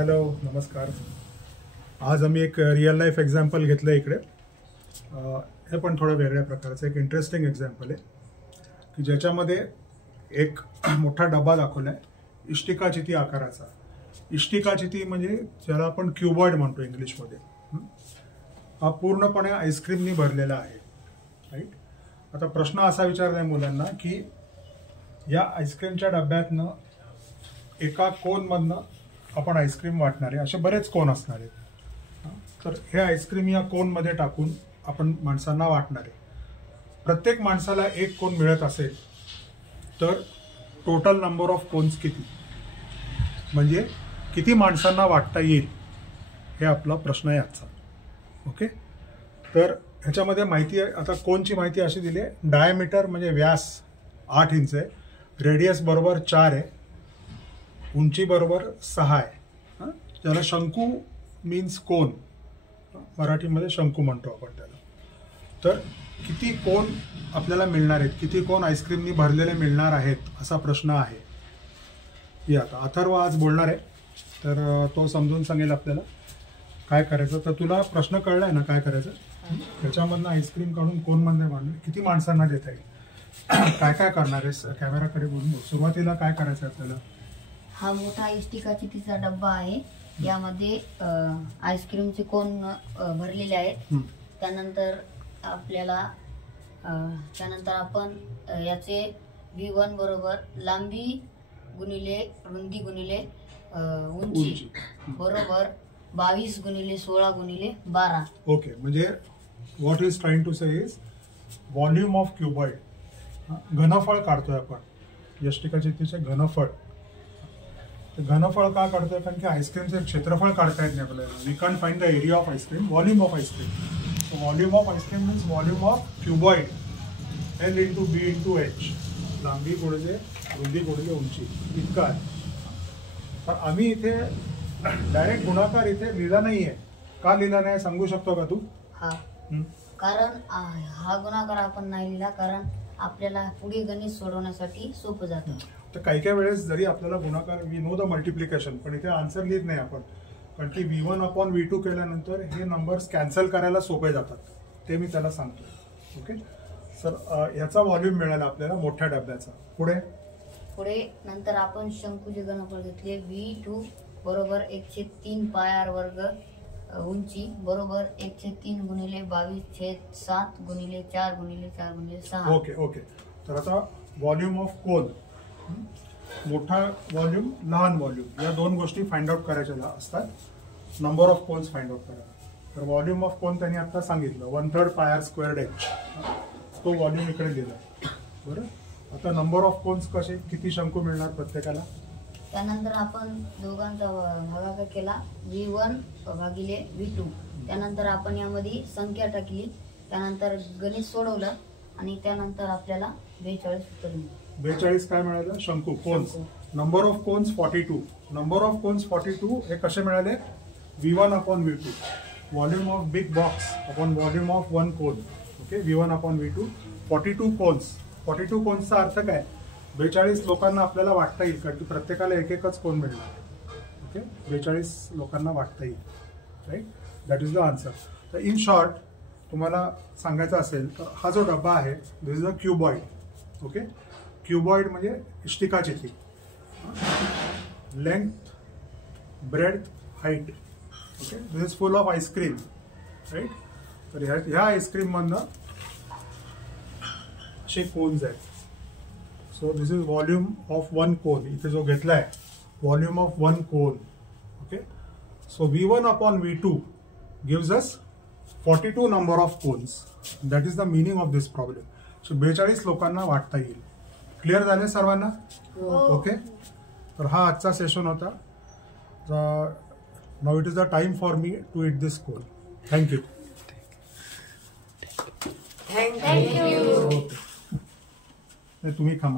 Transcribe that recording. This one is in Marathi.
हॅलो नमस्कार. आज आम्ही एक रिअल लाईफ एक्झाम्पल घेतलं इकडे. हे पण थोडं वेगळ्या प्रकारचं एक इंटरेस्टिंग एक्झाम्पल आहे की ज्याच्यामध्ये एक मोठा डबा दाखवला आहे इष्टिकाचिती आकाराचा. इष्टिकाचिती म्हणजे ज्याला आपण क्युबॉइड म्हणतो इंग्लिशमध्ये. हा पूर्णपणे आईस्क्रीमनी भरलेला आहे. राईट. आता प्रश्न असा विचारलाय मुलांना की या आईस्क्रीमच्या डब्यातनं एका कोनमधनं आपण आईस्क्रीम वाटणारे असे बरेच कोन असणार आहेत. तर हे आईस्क्रीम या कोनमध्ये टाकून आपण माणसांना वाटणारे. प्रत्येक माणसाला एक कोन मिळत असेल तर टोटल नंबर ऑफ कोन्स किती, म्हणजे किती माणसांना वाटता येईल, हे आपला प्रश्न आहे आजचा. ओके. तर ह्याच्यामध्ये माहिती आहे, आता कोनची माहिती अशी दिली आहे. डायमीटर म्हणजे व्यास 8 इंच आहे, रेडियस बरोबर 4 आहे, उंची बरोबर 6 आहे. ज्याला शंकू मीन्स कोन, मराठीमध्ये शंकू म्हणतो आपण त्याला. तर किती कोन आपल्याला मिळणार आहेत, किती कोन आईस्क्रीमनी भरलेले मिळणार आहेत, असा प्रश्न आहे. या आता अथर्व आज बोलणार आहे, तर तो समजून सांगेल आपल्याला काय करायचं. तर तुला प्रश्न कळलाय ना काय करायचं. त्याच्यामधनं आईस्क्रीम काढून कोनमध्ये बांधून किती माणसांना देता येईल, काय काय करणार आहेस, कॅमेराकडे बोलून. सुरुवातीला काय करायचं आपल्याला. हा मोठा इष्टिकाचितीचा डब्बा आहे. यामध्ये आईस्क्रीमचे कोन भरलेले आहेत. त्यानंतर आपण याचे V1 बरोबर लांबी गुणिले रुंदी गुणिले उंची बरोबर 22 गुणिले 16 गुणिले 12. ओके. म्हणजे what is trying to say is volume of cuboid. घनफळ काढतोय आपण इष्टिकाचितीचे घनफळ. घनफळ का काढतोय, कारण की आईस्क्रीमचे क्षेत्रफळ काढता येत नाही आपल्याला. We can find the area of ice cream, volume of ice cream. Volume of ice cream means volume of cuboid. L into B into H. लांबी गुणिले रुंदी गुणिले उंची इतका आहे. तर आम्ही इथे डायरेक्ट गुणाकार इथे लिहिला नाहीये. का लिहिला नाही सांगू शकतो का तू. कारण हा गुणाकार आपण नाही लिहिला, कारण आपल्याला पुढे गणित सोडवण्यासाठी सोपं जातं. तर काही काही वेळेस जरी आपल्याला गुणाकार, वी नो द मल्टिप्लिकेशन, पण इथे आन्सर लिहित नाही आपण, कारण की V1/V2 केल्यानंतर हे नंबर्स कॅन्सल करायला सोपे जातात. ते मी त्याला सांगतोय. ओके. सर याचा व्हॉल्यूम मिळाला आपल्याला मोठ्या डब्याचा. पुढे नंतर आपण शंकूचे घनफळ घेतले. V2 बरोबर 1/3 पाय r वर्ग उंची बरोबर 1/3 गुणिले 22/7 गुणिले 4 गुणिले 4 गुणिले 6. Okay okay. तर आता व्हॉल्यूम ऑफ कोन, मोठा व्हॉल्यूम लहान व्हॉल्यूम, या दोन गोष्टी फाइंड आउट करायच्या असतात. Number of cons find out करा. तर व्हॉल्यूम ऑफ कोन त्यांनी आता सांगितलं 1/3 पाय r स्क्वेअर्ड h. तो व्हॉल्यूम इकडे दिला. बरं. आता नंबर ऑफ कोन्स कसे, किती शंकू मिळणार प्रत्येकाला. त्यानंतर आपण दोघांचा भागाकार केला V1 भागिले V2. त्यानंतर आपण यामध्ये संख्या टाकली, त्यानंतर गणित सोडवलं आणि त्यानंतर आपल्याला 42 उत्तर मिळालं. 42 काय मिळालं, शंकू cones. Number of cones 42. Number of cones 42 हे कसे मिळाले, V1/V2. Volume of big box upon volume of one cone. Okay. V1/V2. 42 cones. 42 कोन्सचा अर्थ काय, 42 लोकांना आपल्याला वाटता येईल, कारण की प्रत्येकाला एक एकच कोन मिळणार. ओके. 42 लोकांना वाटता येईल. Right. That is the answer. तर इन शॉर्ट तुम्हाला सांगायचं असेल तर हा जो डबा आहे this is a cuboid. Okay. Cuboid म्हणजे इष्टिकाचिती. Length, breadth, height. Okay. This is full of ice cream. Right. तर ह्या आईस्क्रीम मधनं असे कोन्स आहेत. So this is volume of one cone. इथे जो घेतलाय volume of one cone. Okay. So V1/V2 gives us 42 number of cones. That is the meaning of this problem. So 42 लोकांना वाटता येईल. क्लिअर झाले सर्वांना. ओके. तर हा आजचा सेशन होता. Now it is the time for me to eat this cone. Thank you. Thank you. तुम्ही खा.